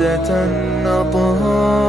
عادة أطهار.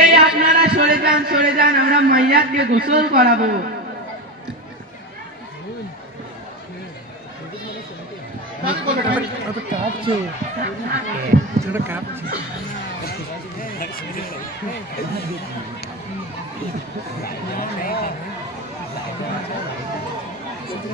এই আপনারা সরে যান আমরা মাইয়াকে গোসল করাবো।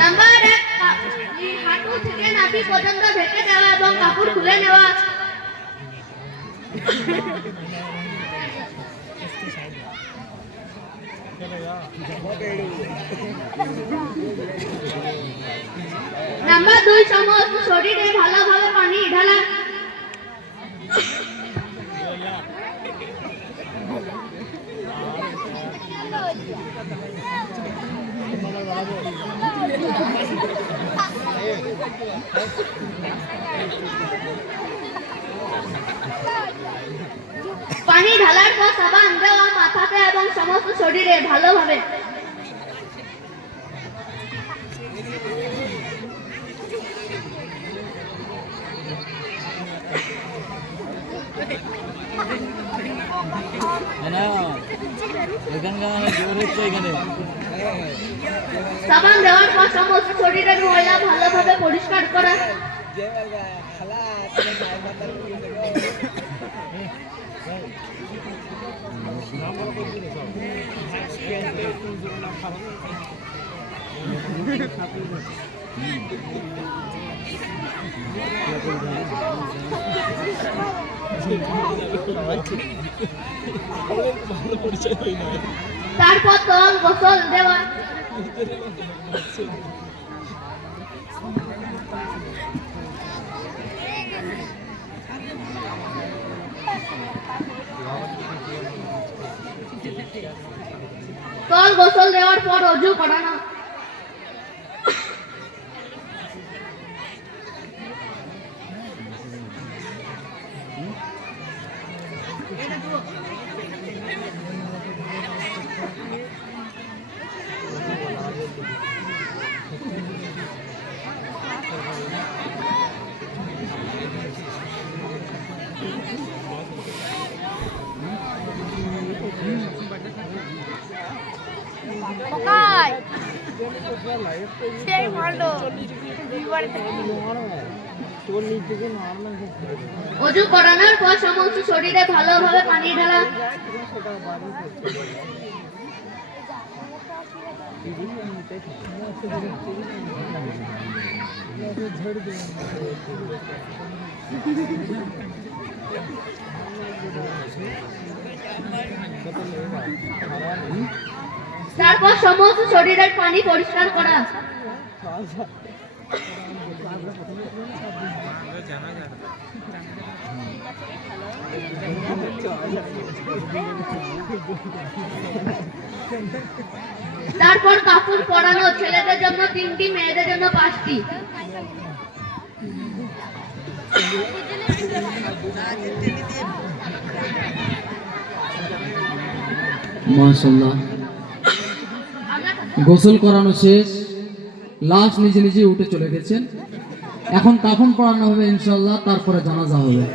নাম্বার 1, হাঁটু থেকে নাভি পর্যন্ত ঢেকে দেওয়া এবং কাপড় খুলে নেওয়া। নাম্বার 2, সমস্ত শরীরে ভালোভাবে পানি ঢালা। পানি ঢালার পর সাবান দেওয়া মাথাতে এবং সমস্ত শরীরে ভালোভাবে। সাবান দেওয়ার পর সমস্ত শরীরের ময়লা ভালোভাবে পরিষ্কার করা। তারপর তল গোসল দেওয়া। তল গোসল দেওয়ার পর অজু করানো। অজু করানোর পর সমস্ত শরীরে ভালোভাবে পানি ঢালা। তারপর সমস্ত শরীরের পানি পরিষ্কার করা। তারপর কাপড় পরানো, ছেলেদের জন্য 3টি, মেয়েদের জন্য 5টি। মাশাআল্লাহ, গোসল করানো শেষ, লাশ নিজে নিজে উঠে চলে গেছেন। এখন কাফন পরানো হবে ইনশাআল্লাহ, তারপরে জানাজা হবে।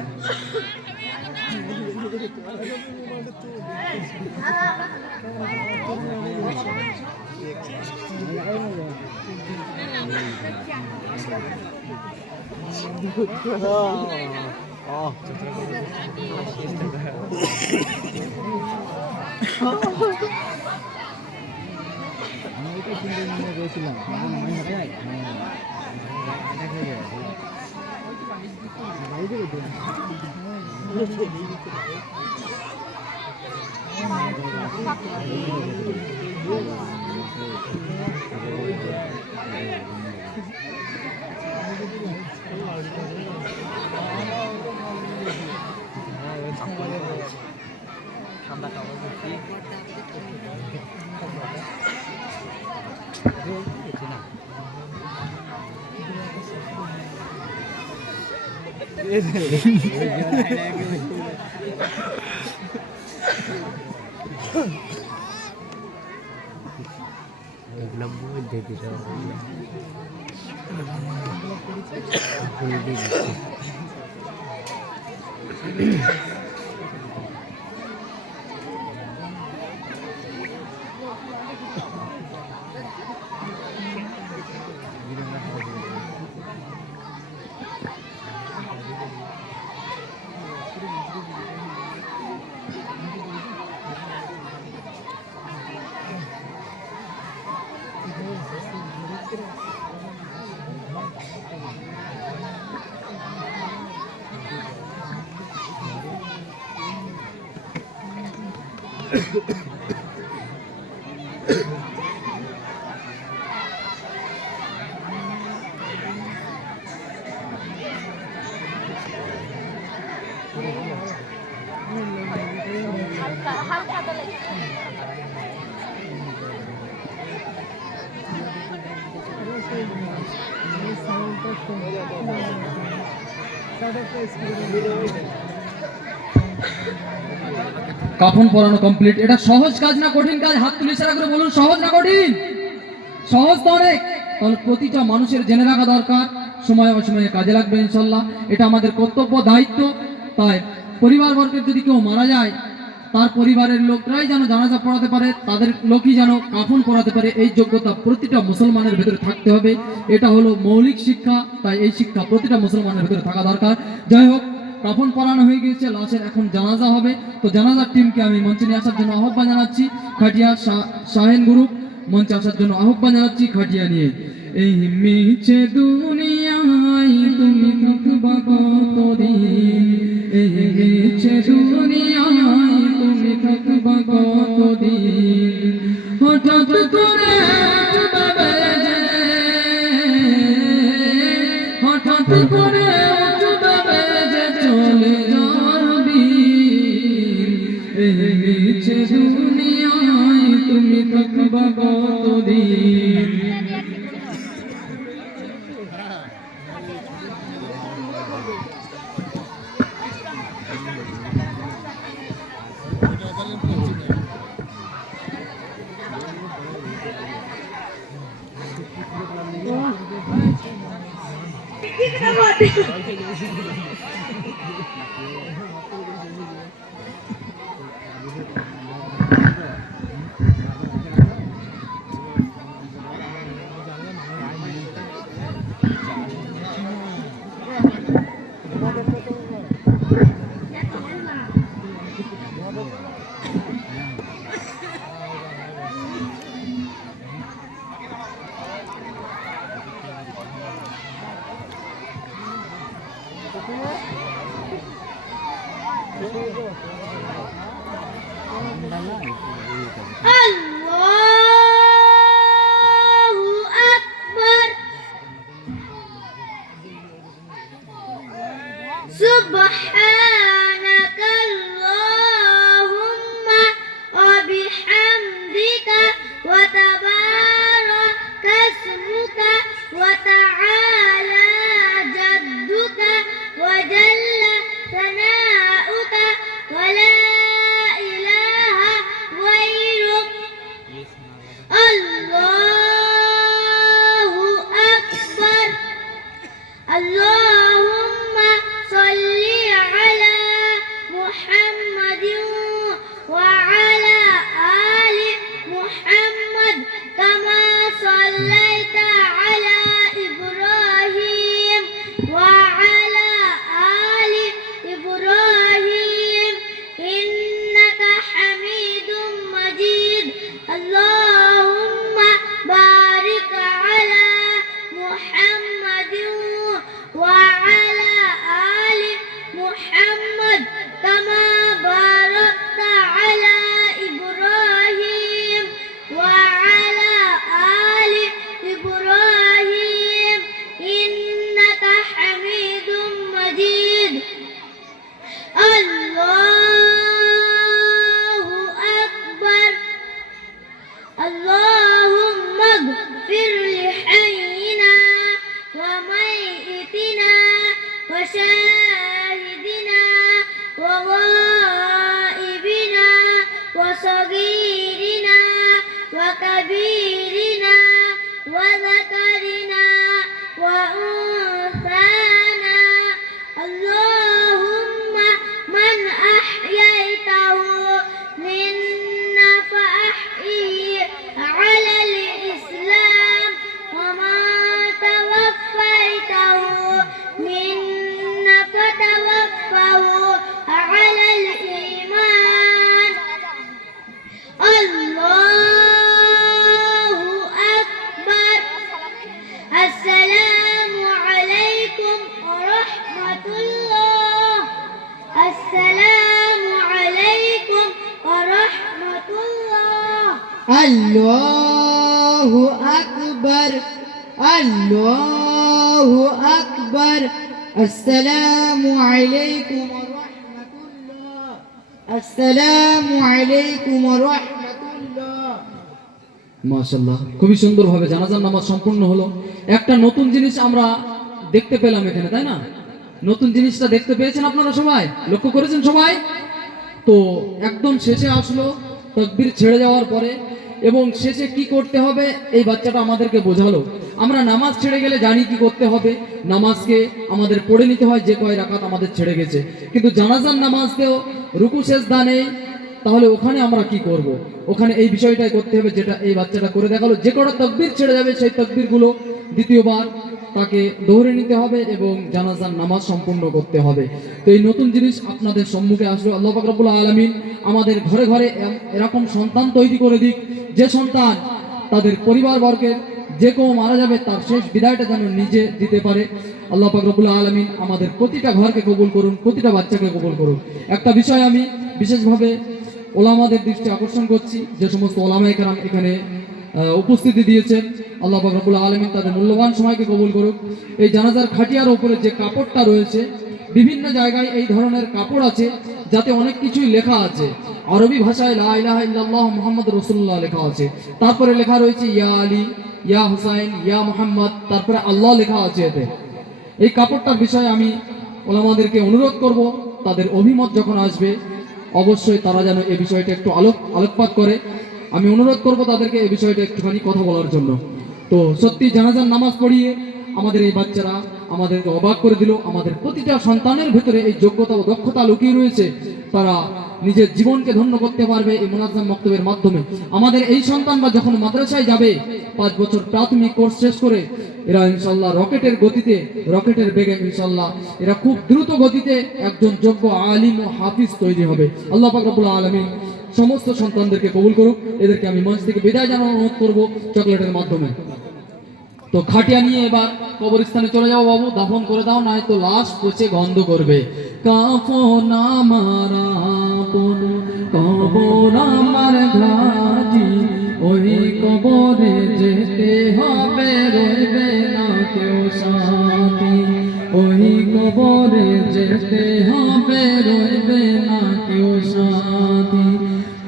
কাফন পরানো কমপ্লিট। এটা সহজ কাজ না কঠিন কাজ? হাত তুলে ইশারা করে বলুন সহজ না কঠিন? সহজ তো অনেক। তাহলে প্রতিটা মানুষের জেনে রাখা দরকার, সময় অসময়ে কাজে লাগবে ইনশাল্লাহ। এটা আমাদের কর্তব্য, দায়িত্ব। তাই পরিবারবর্গের যদি কেউ মারা যায়, তার পরিবারের লোকরাই যেন জানাজা পড়াতে পারে, তাদের লোকই যেন কাফন পড়াতে পারে, এই যোগ্যতা প্রতিটা মুসলমানের ভেতরে থাকতে হবে। এটা হলো মৌলিক শিক্ষা। তাই এই শিক্ষা প্রতিটা মুসলমানের ভেতরে থাকা দরকার। যাই হোক, কাফন পরানো হয়ে গিয়েছে, লাশের এখন জানাজা হবে। তো জানাজার টিমকে আমি মঞ্চে নিয়ে আসার জন্য আহ্বান জানাচ্ছি। খাটিয়া শাহিন গ্রুপ মঞ্চে আসার জন্য আহ্বান জানাচ্ছি খাটিয়া নিয়ে। এই মিছে দুনিয়ায় তুমি থাকবা কতদিন, এই মিছে দুনিয়ায় তুমি থাকবা কতদিন, হঠাৎ করে উঠবে যে, হঠাৎ করে উঠবে যে চলে যাওয়ার দিন, এই মিছে দুনিয়ায় তুমি থাকবা কতদিন। আল্লাহু আকবার। সুবহানাকা আল্লাহুম্মা ওয়া বিহামদিকা ওয়া তাবারাকা ইসমুকা ওয়া তাআলা জাদ্দুকা ওয়া জাল্লা সানাউকা ওয়া লা ইলাহা গায়রুক। আল্লাহু আকবার। আল্লাহুম্মা সাল্লি আলা আল্লাহু আকবার, আল্লাহু আকবার। আসসালামু আলাইকুম ওয়া রাহমাতুল্লাহ, আসসালামু আলাইকুম ওয়া রাহমাতুল্লাহ। মাশাআল্লাহ, খুবই সুন্দরভাবে জানাজার নামাজ সম্পূর্ণ হলো। একটা নতুন জিনিস আমরা দেখতে পেলাম এখানে, তাই না? নতুন জিনিসটা দেখতে পেয়েছেন আপনারা সবাই, লক্ষ্য করেছেন সবাই? তো একদম শেষে আসলো তাকবীর ছেড়ে যাওয়ার পরে, এবং শেষে কি করতে হবে এই বাচ্চাটা আমাদেরকে বোঝালো। আমরা নামাজ ছেড়ে গেলে জানি কি করতে হবে, নামাজকে আমাদের পড়ে নিতে হয় যে কয় রাকাত আমাদের ছেড়ে গেছে। কিন্তু জানাজার নামাজতেও রুকু সেজদা নেই, তাহলে ওখানে আমরা কি করব? ওখানে এই বিষয়টাই করতে হবে যেটা এই বাচ্চাটা করে দেখালো। যে কটা তাকবীর ছেড়ে যাবে সেই তাকবীরগুলো দ্বিতীয়বার তাকে দৌড়ে নিতে হবে এবং জানাজার নামাজ সম্পূর্ণ করতে হবে। তো এই নতুন জিনিস আপনাদের সম্মুখে আসলো। আল্লাহ পাক রব্বুল আলামিন আমাদের ঘরে ঘরে এরকম সন্তান তৈরি করে দিক, যে সন্তান তাদের পরিবারবর্গের যে কেউ মারা যাবে তার শেষ বিদায়টা যেন নিজে দিতে পারে। আল্লাহ পাক রব্বুল আলামিন আমাদের প্রতিটা ঘরকে কবুল করুন, প্রতিটা বাচ্চাকে কবুল করুন। একটা বিষয় আমি বিশেষভাবে ওলামাদের দৃষ্টি আকর্ষণ করছি, যে সমস্ত ওলামায়ে কেরাম এখানে উপস্থিতি দিয়েছেন, আল্লাহ পাক রব্বুল আলামিন তাদের মূল্যবান সময়কে কবুল করুক। এই জানাজার খাটিয়ার উপরে যে কাপড়টা রয়েছে, বিভিন্ন জায়গায় এই ধরনের কাপড় আছে যাতে অনেক কিছুই লেখা আছে। আরবি ভাষায় লা ইলাহা ইল্লাল্লাহ মুহাম্মাদুর রাসূলুল্লাহ লেখা আছে, তারপরে লেখা রয়েছে ইয়া আলী, ইয়া হুসাইন, ইয়া মুহাম্মদ, তারপরে আল্লাহ লেখা আছে এতে। এই কাপড়টার বিষয়ে আমি ওলামাদেরকে অনুরোধ করব, তাদের অভিমত যখন আসবে অবশ্যই তারা যেন এই বিষয়টা একটু আলোকপাত করে। আমি অনুরোধ করব তাদেরকে এই বিষয়টা একটুখানি কথা বলার জন্য। তো সত্যি জানাজার নামাজ পড়িয়ে আমাদের এই বাচ্চারা আমাদেরকে অবাক করে দিল। আমাদের প্রতিটা সন্তানের ভেতরে এই যোগ্যতা ও দক্ষতা লুকিয়ে রয়েছে, তারা নিজের জীবনকে ধন্য করতে পারবে এই মুনাজ্জাম মক্তবের মাধ্যমে। আমাদের এই সন্তানরা যখন মাদ্রাসায় যাবে, 5 বছর প্রাথমিক কোর্স শেষ করে এরা ইনশাল্লাহ রকেটের গতিতে, রকেটের বেগে ইনশাল্লাহ এরা খুব দ্রুত গতিতে একজন যোগ্য আলিম ও হাফিজ তৈরি হবে। আল্লাহ পাক রব্বুল আলামিন সমস্ত সন্তানদেরকে কবুল করুক। এদেরকে আমি মঞ্চ থেকে বিদায় জানানোর অনুরোধ করব চকলেটের মাধ্যমে। তো খাটিয়া নিয়ে এবার কবরস্থানে চলে যাও বাবু, দাফন করে দাও, নয় তো লাশ পচে গন্ধ করবে। কাফন আমার আপন, কবর আমার ঘাটি, ওই কবরে যেতে হবে, রইবে না কেউ সাথী। ওই কবরে যেতে হবে, রইবে না কেউ সাথী।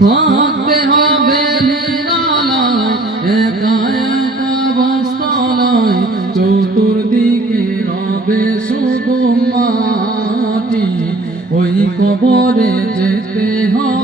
থাকতে হবে নিরালায়, একা একা বাস্তলায়, চতুর্দিকে রবে শুধু মাটি। ওই কবরে যেতে হবে।